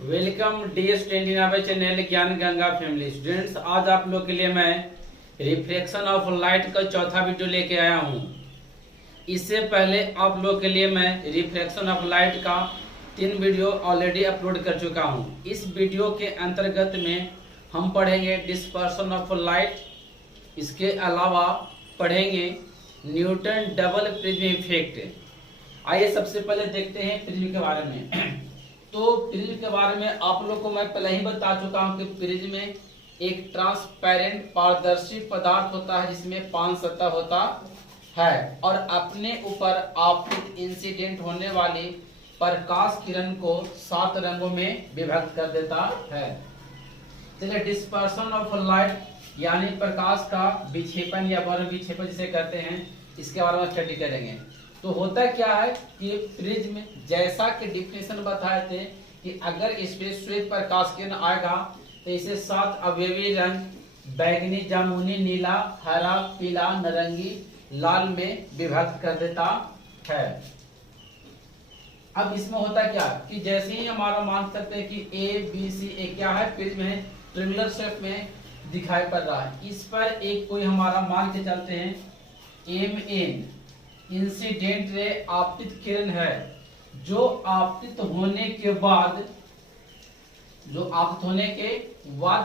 Welcome DS29 channel ज्ञान Ganga family students. आज आप लोग के लिए मैं रिफ्लेक्शन ऑफ लाइट का चौथा वीडियो लेके आया हूँ। इससे पहले आप लोग के लिए मैं रिफ्लेक्शन ऑफ लाइट का 3 वीडियो ऑलरेडी अपलोड कर चुका हूँ। इस वीडियो के अंतर्गत में हम पढ़ेंगे डिस्पर्सन ऑफ लाइट। इसके अलावा पढ़ेंगे न्यूटन डबल प्रिज्म इफेक्ट। आइए सबसे पहले देखते हैं प्रिज्म के बारे में। तो प्रिज्म के बारे में आप लोग को मैं पहले ही बता चुका हूं कि प्रिज्म में एक ट्रांसपेरेंट पारदर्शी पदार्थ होता है जिसमें 5 सतह होता है और अपने ऊपर आपतित इंसिडेंट होने वाली प्रकाश किरण को 7 रंगों में विभक्त कर देता है। चलिए डिस्पर्सन ऑफ लाइट यानी प्रकाश का विक्षेपण या वर्ण विक्षेपण जिसे कहते हैं, इसके बारे में स्टडी करेंगे। तो होता क्या है कि प्रिज्म जैसा कि डिफिनेशन बताए थे कि अगर इसमें श्वेत प्रकाश किरण आएगा तो इसे 7 अवयवी रंग बैगनी, जामुनी, नीला, हरा, पीला, नारंगी, लाल में विभक्त कर देता है। अब इसमें होता क्या कि जैसे ही हमारा मान सकते हैं कि A, B, C क्या है, प्रिज्म है, ट्रायंगुलर शेप में दिखाई पड़ रहा है। इस पर एक कोई हमारा मान के चलते हैं Mn इंसिडेंट रे आपतित किरण है, जो आपतित होने के बाद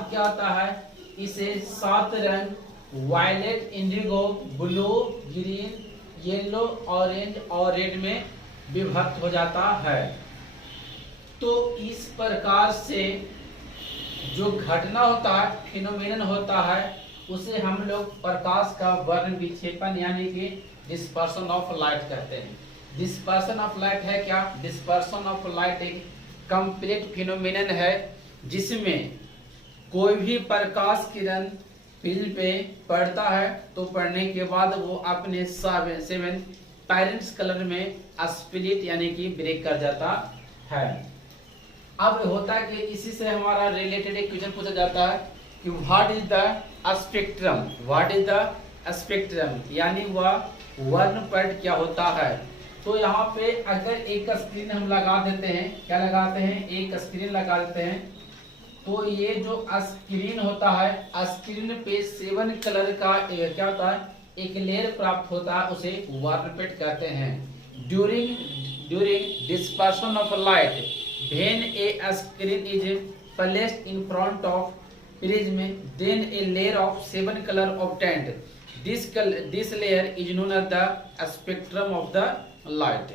क्या होता है, इसे 7 रंग violet, indigo, blue, green, yellow, orange और रेड में विभक्त हो जाता है। तो इस प्रकार से जो घटना होता है, फिनोमेनन होता है, उसे हम लोग प्रकाश का वर्ण विक्षेपण यानी कि डिस्पर्सन ऑफ लाइट कहते हैं। डिस्पर्सन ऑफ लाइट है क्या? डिस्पर्सन ऑफ लाइट एक कंप्लीट फिनोमेनन है जिसमें कोई भी प्रकाश किरण प्रिज्म पे पड़ता है तो पड़ने के बाद वो अपने 7 पेरेंट्स कलर में स्प्लिट यानी कि ब्रेक कर जाता है। अब होता है कि इसी से हमारा रिलेटेड एक क्वेश्चन पूछा जाता है कि what is the spectrum, what is the spectrum यानी वह वर्णपट क्या होता है। तो यहाँ पे अगर एक स्क्रीन हम लगा देते हैं, क्या लगाते हैं, एक स्क्रीन लगा देते हैं, तो ये जो स्क्रीन होता है, स्क्रीन पे 7 कलर का क्या होता है, एक लेयर प्राप्त होता है, उसे वर्णपट कहते हैं। During dispersion of light when a screen is placed in front of prism then a layer of 7 colour obtained. This layer is known as the spectrum of the light।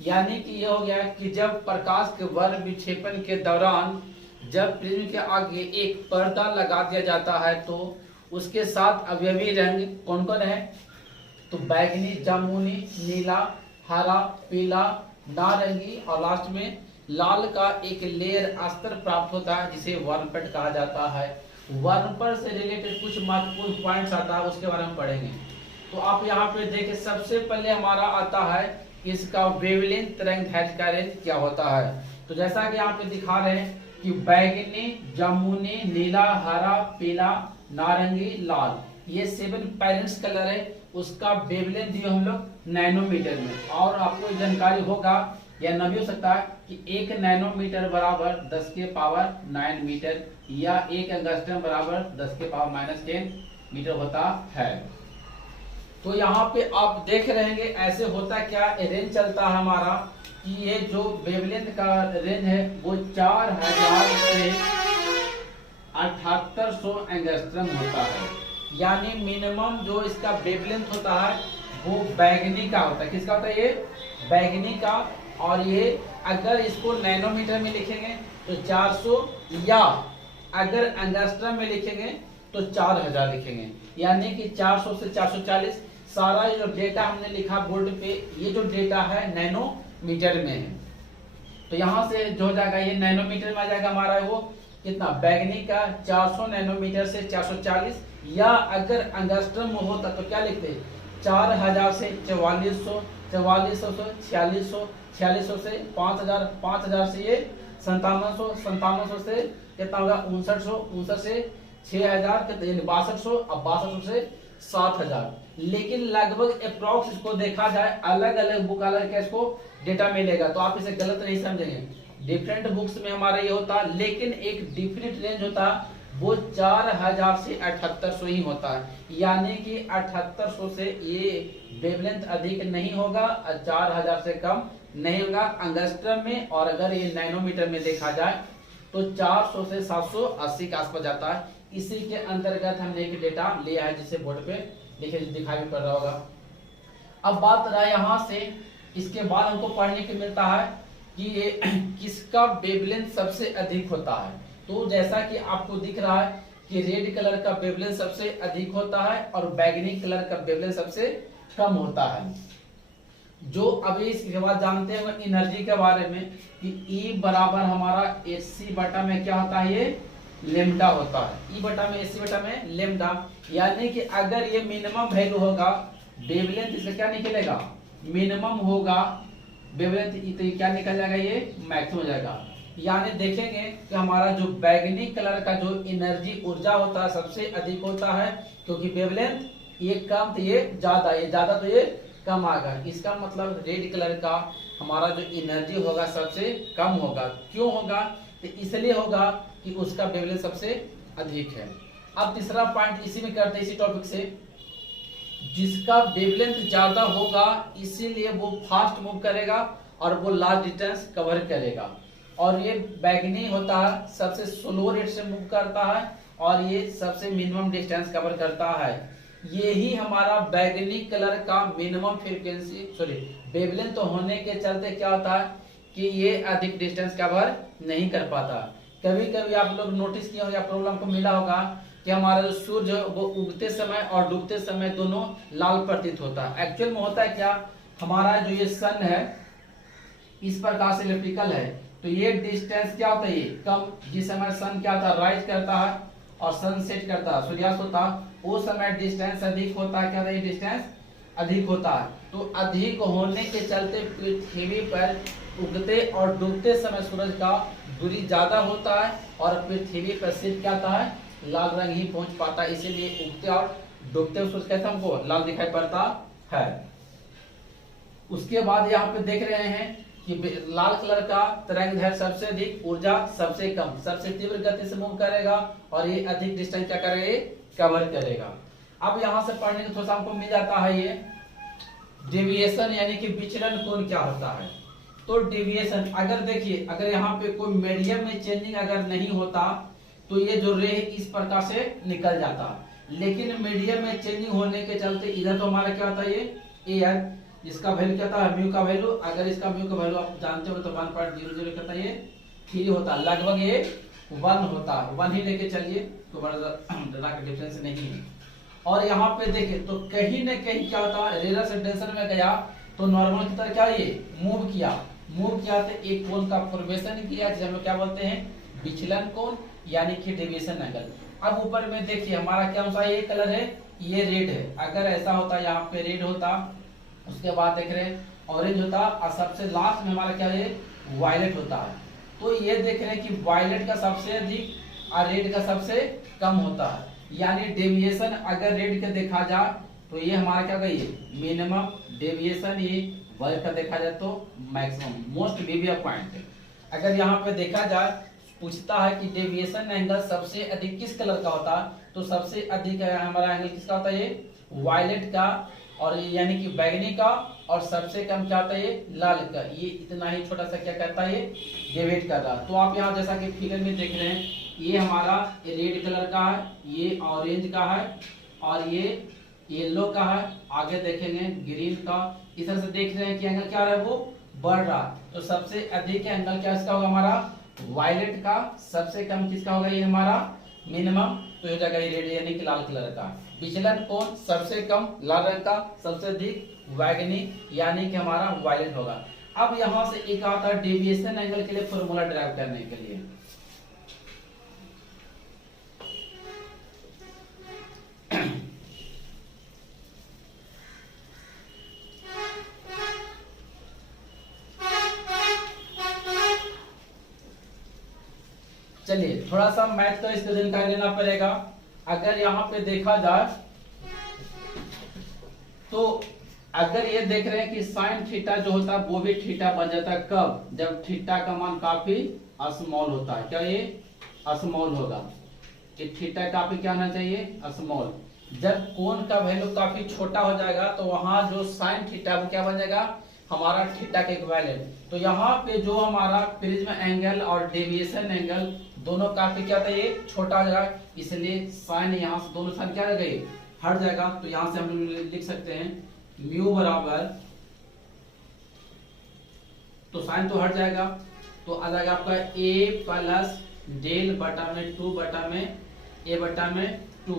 यानी कि यह हो गया कि जब प्रकाश के वर्ण विक्षेपण के दौरान जब प्रिज्म के आगे एक पर्दा लगा दिया जाता है तो उसके साथ अवयवी रंग कौन कौन है, तो बैगनी, जामुनी, नीला, हरा, पीला, नारंगी और लास्ट में लाल का एक लेयर अस्तर प्राप्त होता है जिसे वर्णपट कहा जाता है। वर्णपट से रिलेटेड कुछ महत्वपूर्ण पॉइंट्स आता है, उसके बारे में पढ़ेंगे। तो आप यहाँ पे देखिए, सबसे पहले हमारा आता है इसका वेवलेंथ तरंगदैर्घ्य का रेंज क्या होता है। तो जैसा कि यहाँ पे दिखा रहे हैं कि बैगनी, जामुनी, नीला, हरा, पीला, नारंगी, लाल, ये 7 पेरेंट्स कलर है, उसका वेवलेंथ दिए हम लोग नैनोमीटर में। और आपको जानकारी होगा या न भी हो सकता है कि 1 नैनोमीटर बराबर 10 के पावर 9 मीटर या 1 एंगस्ट्रम बराबर 10 के पावर -10 मीटर होता है। तो यहाँ पे आप देख रहे हैं ऐसे होता क्या, रेंज चलता है हमारा कि ये जो वेवलेंथ का रेंज है वो 4000 से 7800 एंगस्ट्रम होता है। यानी मिनिमम जो इसका वेवलेंथ होता है वो बैगनी का होता है। किसका होता है? ये बैगनी का। और ये अगर इसको नैनोमीटर में लिखेंगे तो 400 या अगर एंगस्ट्रम में लिखेंगे तो 4000 लिखेंगे। यानी कि 400 से 440 सारा जो डेटा हमने लिखा बोर्ड पे, ये जो डेटा है नैनोमीटर में है। तो यहाँ से जो हो जाएगा ये नैनोमीटर में आ जाएगा हमारा वो कितना, बैगनी का 400 नैनोमीटर से 440, या अगर एंगस्ट्रम में होता तो क्या लिखते, 4000 से 4400, 4400 से 4600, 4600 से 5000, 5000 से ये 5700, 5700 से कितना होगा 5900, 5900 से 6000, कितने 6200, अब 6200 से 7000। लेकिन लगभग अप्रॉक्स इसको देखा जाए, अलग अलग बुक अलग का इसको डेटा मिलेगा, तो आप इसे गलत नहीं समझेंगे। डिफरेंट बुक्स में हमारा ये होता, लेकिन एक डिफरेंट रेंज होता, वो 4000 से 7800 ही होता है। यानी कि 7800 से ये वेवलेंथ अधिक नहीं होगा और 4000 से कम नहीं होगा एंगस्ट्रम में। और अगर ये नैनोमीटर में देखा जाए तो 400 से 780 के आसपास जाता है। इसी के अंतर्गत हमने एक डेटा लिया है जिसे बोर्ड पे लिखे दिखाई पड़ रहा होगा। अब बात रहा यहाँ से, इसके बाद हमको पढ़ने को मिलता है कि ये किसका वेवलेंथ सबसे अधिक होता है। तो जैसा कि आपको दिख रहा है कि रेड कलर का वेवलेंथ सबसे अधिक होता है और बैगनी कलर का वेवलेंथ सबसे कम होता है। जो अभी इसके बाद जानते हैं एनर्जी के बारे में कि E बराबर हमारा Hc बटा में क्या होता है, ये लेमडा होता है। E बटा में Hc बटा में लेमडा, यानी कि अगर ये मिनिमम वैल्यू होगा वेवलेंथ इसका क्या निकलेगा, मिनिमम होगा वेवलेंथ, तो ये क्या निकल जाएगा, ये मैक्सिमम हो जाएगा। यानी देखेंगे कि हमारा जो बैगनी कलर का जो एनर्जी ऊर्जा होता है सबसे अधिक होता है, क्योंकि वेवलेंथ ये कम तो ये ज्यादा तो ये कम आएगा। इसका मतलब रेड कलर का हमारा जो एनर्जी होगा सबसे कम होगा। क्यों होगा, तो इसलिए होगा कि उसका वेवलेंथ सबसे अधिक है। अब तीसरा पॉइंट इसी में करते हैं, इसी टॉपिक से, जिसका वेवलेंथ ज्यादा होगा इसीलिए वो फास्ट मूव करेगा और वो लार्ज डिस्टेंस कवर करेगा। और ये बैगनी होता है सबसे स्लो रेट से मूव करता है और ये सबसे मिनिमम डिस्टेंस कवर करता है। यही हमारा बैगनी कलर का मिनिमम फ्रीक्वेंसी वेवलेंथ तो होने के चलते क्या होता है कि ये अधिक डिस्टेंस कवर नहीं कर पाता। कभी कभी आप लोग नोटिस किए होंगे, प्रॉब्लम को मिला होगा कि हमारा जो सूर्य वो उगते समय और डूबते समय दोनों लाल प्रतीत होता है। एक्चुअल में होता है क्या, हमारा जो ये सन है इस प्रकार से इलेक्ट्रिकल है, तो ये डिस्टेंस क्या होता है, ये कम। जिस समय सन क्या होता है, राइज करता है और सन सेट करता है, सूर्यास्त होता है, उस समय डिस्टेंस अधिक होता है। क्या होता है, डिस्टेंस अधिक होता है। तो अधिक होने के चलते पृथ्वी पर उगते और डूबते समय सूरज का दूरी ज्यादा होता है और पृथ्वी पर सिर्फ क्या होता है, लाल रंग ही पहुंच पाता है। इसीलिए उगते और डूबते सूरज कैसे हमको लाल दिखाई पड़ता है। उसके बाद यहाँ पे देख रहे हैं कि लाल कलर का तरंगदैर्घ्य सबसे अधिक, ऊर्जा सबसे कम, सबसे तीव्र गति से मूव करेगा और ये अधिक डिस्टेंस क्या करेगा, कवर करेगा। अब यहाँ से पढ़ने को थोड़ा सा हमको मिल जाता है ये डेविएशन, यानी कि विचलन कोण क्या होता है। तो डेविएशन अगर देखिए, अगर यहाँ पे कोई मीडियम में चेंजिंग अगर नहीं होता तो ये जो रे इस प्रकार से निकल जाता, लेकिन मीडियम में चेंजिंग होने के चलते इधर तो हमारा क्या होता है, ये एयर, इसका वैल्यू क्या था, म्यू का वैल्यू। अगर इसका म्यू का वैल्यू आप जानते हो तो 1.00 करता है, ये 3 होता है, लगभग ये 1 होता है, 1 ही लेके चलिए, तो बड़ा ज्यादा का डिफरेंस नहीं है। और यहाँ पे देखें तो कहीं न कहीं क्या होता है, रेडियस टेंशन में गया तो नॉर्मल की तरह क्या ये मूव किया तो एक कोण का फॉर्मेशन किया, जिसे हम लोग क्या बोलते हैं, विचलन कोण, यानी कि डेविएशन एंगल। अब ऊपर में देखिए हमारा क्या होता है, ये कलर है, ये रेड है। अगर ऐसा होता यहाँ पे रेड होता, उसके बाद देख रहे हैं ऑरेंज होता और सबसे लास्ट में हमारा क्या है, वायलेट होता है। तो ये देख रहे हैं कि वायलेट का सबसे अधिक और रेड का सबसे कम होता है। यानी डेविएशन अगर रेड का देखा जाए तो ये हमारा क्या गई मिनिमम, डेविएशन ये वर्ग का देखा जाए तो मैक्सिमम, मोस्ट वीवियर पॉइंट। अगर यहाँ पे देखा जाए पूछता है कि डेविएशन एंगल सबसे अधिक किस कलर का होता है, तो सबसे अधिक हमारा एंगल किसका होता है, ये वायलेट का, और यानी कि बैगनी का, और सबसे कम क्या होता है, ये लाल का। ये इतना ही छोटा सा क्या कहता है, ये डेविएट कर रहा। तो आप यहाँ जैसा कि फिगर में देख रहे हैं, ये हमारा रेड कलर का है, ये ऑरेंज का है और ये येलो का है, आगे देखेंगे ग्रीन का। इस तरह से देख रहे हैं कि एंगल क्या रहा है, वो बढ़ रहा। तो सबसे अधिक एंगल क्या इसका होगा, हमारा वायलेट का, सबसे कम किसका होगा, ये हमारा मिनिमम, तो हो जाएगा ये रेड यानी कि लाल कलर का। विचलन कोण सबसे कम लाल रंग का, सबसे अधिक बैगनी यानी कि हमारा वायलेट होगा। अब यहाँ से एक आता है डेविएशन एंगल के लिए फॉर्मूला ड्राइव करने के लिए। चलिए थोड़ा सा मैथ का इसका जानकारी लेना पड़ेगा। अगर यहाँ पे देखा जाए तो अगर ये देख रहे हैं कि साइन थीटा जो होता है वो भी थीटा बन जाता है, कब? जब थीटा का मान काफी स्मॉल होता है। क्या ये स्मॉल होगा? कि थीटा काफी क्या होना चाहिए? स्मॉल। जब कोण का वैल्यू काफी छोटा हो जाएगा तो वहां जो साइन थीटा वो क्या बन जाएगा? हमारा थीटा का इक्विवेलेंट। तो यहाँ पे जो हमारा प्रिज्म एंगल और डेविएशन एंगल दोनों काफी क्या था, ये छोटा हो जाएगा, इसलिए साइन यहाँ से दोनों साइन क्या रह गए? हट जाएगा। तो यहाँ से हम लोग लिख सकते हैं म्यू बराबर, तो साइन तो हट जाएगा, तो आ जाएगा आपका a प्लस डेल बटा में 2 बटा में a बटा में 2।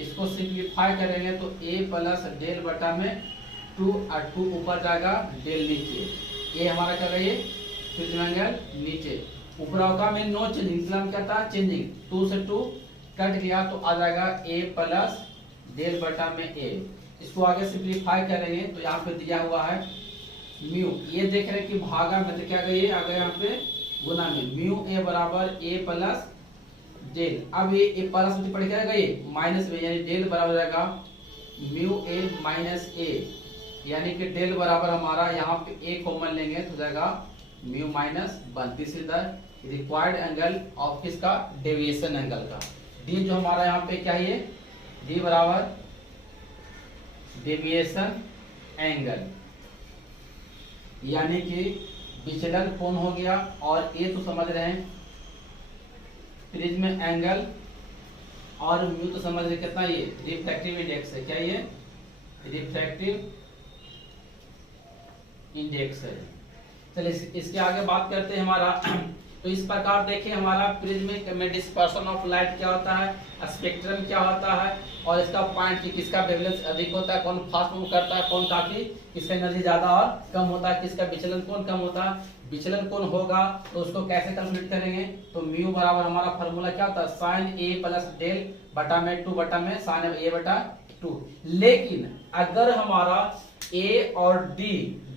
इसको सिंप्लीफाई करेंगे तो a प्लस डेल बटा में 2 और 2 ऊपर जाएगा, डेल नीचे, a हमारा क्या है? प्रिज्म एंगल नीचे, ऊपर का में नो चेंजिंग, इसलिए क्या था? चेंजिंग। 2 से 2 कट गया तो आ जाएगा a प्लस डेल बटा में a। इसको आगे सिंप्लीफाई करेंगे तो यहाँ पे दिया हुआ है म्यू, ये देख रहे हैं कि भागा में तो क्या गई आ गया यहाँ पे गुना में, म्यू a बराबर a प्लस डेल। अब ये प्लस में पड़ क्या गई? माइनस में, यानी डेल बराबर जाएगा म्यू a माइनस a, यानी कि डेल बराबर हमारा यहाँ पे a कॉमन लेंगे तो जाएगा mu minus 1। This is the required angle of किसका? डेविएशन एंगल का। d जो हमारा यहाँ पे क्या है? d बराबर डेविएशन एंगल, यानी कि विचलन कोण हो गया, और ये तो समझ रहे हैं प्रिज्म एंगल, और म्यू तो समझ रहे कितना? ये रिफ्रैक्टिव इंडेक्स है। क्या ये? रिफ्रैक्टिव इंडेक्स है। चलिए इसके आगे बात करते हैं हमारा। तो इस प्रकार देखिए हमारा प्रिज्म में डिस्पर्शन ऑफ लाइट क्या होता है, स्पेक्ट्रम क्या होता है, और इसका पॉइंट की किसका वेवलेंथ अधिक होता है, कौन फास्ट मूव करता है, कौन काफी, किसका एनर्जी ज्यादा और कम होता है, किसका विचलन कोण कम होता है। विचलन कोण होगा तो उसको कैसे कैलकुलेट करेंगे? तो म्यू बराबर हमारा फार्मूला क्या होता है? साइन a प्लस डेल बटा में 2 बटा में साइन a बटा 2। लेकिन अगर हमारा a और d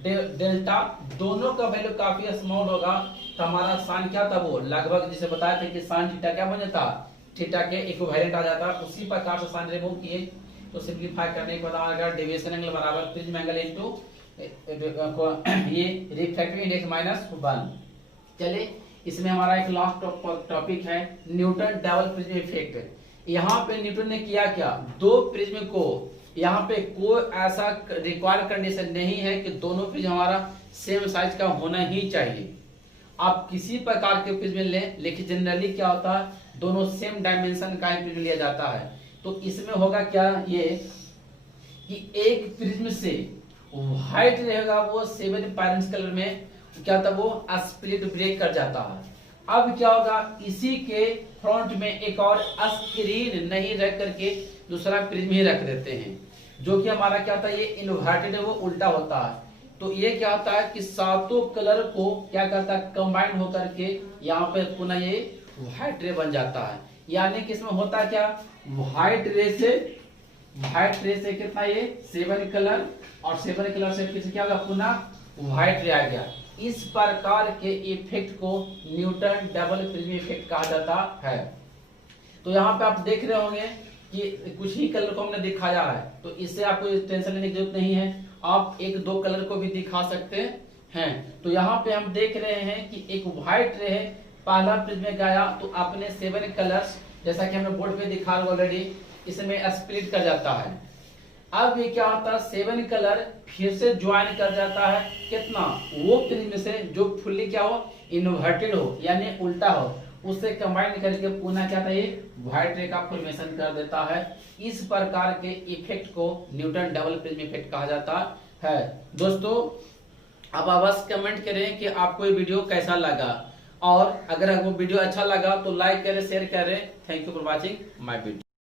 डेल्टा दोनों का वैल्यू काफी स्मॉल होगा तो हमारा साइन क्या था? वो लगभग जिसे बताया था कि साइन थीटा क्या बन जाता? थीटा के इक्विवेलेंट आ जाता। उसी प्रकार से साइन रिमूव किए तो सिंपलीफाई करने के बाद आएगा डेविएशन एंगल बराबर प्रिज्म एंगल इनटू ये रिफ्रैक्टिव इंडेक्स माइनस 1। चलिए इसमें हमारा एक लास्ट टॉपिक है न्यूटन डबल प्रिज्म इफेक्ट। यहाँ पे न्यूटन ने किया क्या? दो प्रिज्म को, यहाँ पे कोई ऐसा रिक्वायर्ड कंडीशन नहीं है कि दोनों प्रिज्म हमारा सेम साइज का होना ही चाहिए। आप किसी प्रकार के प्रिज्म लें, लेकिन जनरली क्या होता है? दोनों सेम डायमेंशन का ही प्रिज्म लिया जाता है। तो इसमें होगा क्या ये कि एक प्रिज्म से व्हाइट रहेगा वो 7 पैरेंट्स कलर में क्या था? वो स्प्लिट ब्रेक कर जाता है। अब क्या होगा? इसी के फ्रंट में एक और स्क्रीन नहीं रख करके दूसरा प्रिज्म ही रख देते हैं, जो कि हमारा क्या था? ये इन्वर्टेड है, वो उल्टा होता है। तो ये क्या होता है कि सातों कलर को क्या करता है? कंबाइंड होकर के यहाँ पे पुनः ये व्हाइट रे बन जाता है। यानी कि इसमें होता क्या? व्हाइट रे से कितना? ये 7 कलर, और 7 कलर से फिर क्या होगा? पुनः व्हाइट रे आ गया। इस प्रकार के इफेक्ट को न्यूटन डबल प्रिज्म इफेक्ट कहा जाता है। तो यहाँ पे आप देख रहे होंगे कि कुछ ही कलर को हमने दिखाया है, तो इससे आपको टेंशन लेने की जरूरत नहीं है, आप 1-2 कलर को भी दिखा सकते हैं। तो यहाँ पे हम देख रहे हैं कि एक व्हाइट रे है, पहला प्रिज्म गया तो अपने 7 कलर्स, जैसा कि हमने बोर्ड पे दिखा ऑलरेडी, इसमें स्प्लिट कर जाता है। अब ये क्या होता है? 7 कलर फिर से ज्वाइन कर जाता है कितना? वो प्रिज्म से जो फुल्ली क्या हो? इन्वर्टेड हो, यानी उल्टा हो, उससे कंबाइन करके पुनः क्या था? ये व्हाइट रे का फॉर्मेशन कर देता है। इस प्रकार के इफेक्ट को न्यूटन डबल प्रिज्म इफेक्ट कहा जाता है। दोस्तों अब अवश्य कमेंट करें कि आपको ये वीडियो कैसा लगा, और अगर आपको वीडियो अच्छा लगा तो लाइक करें, शेयर करें। Thank you for watching my video.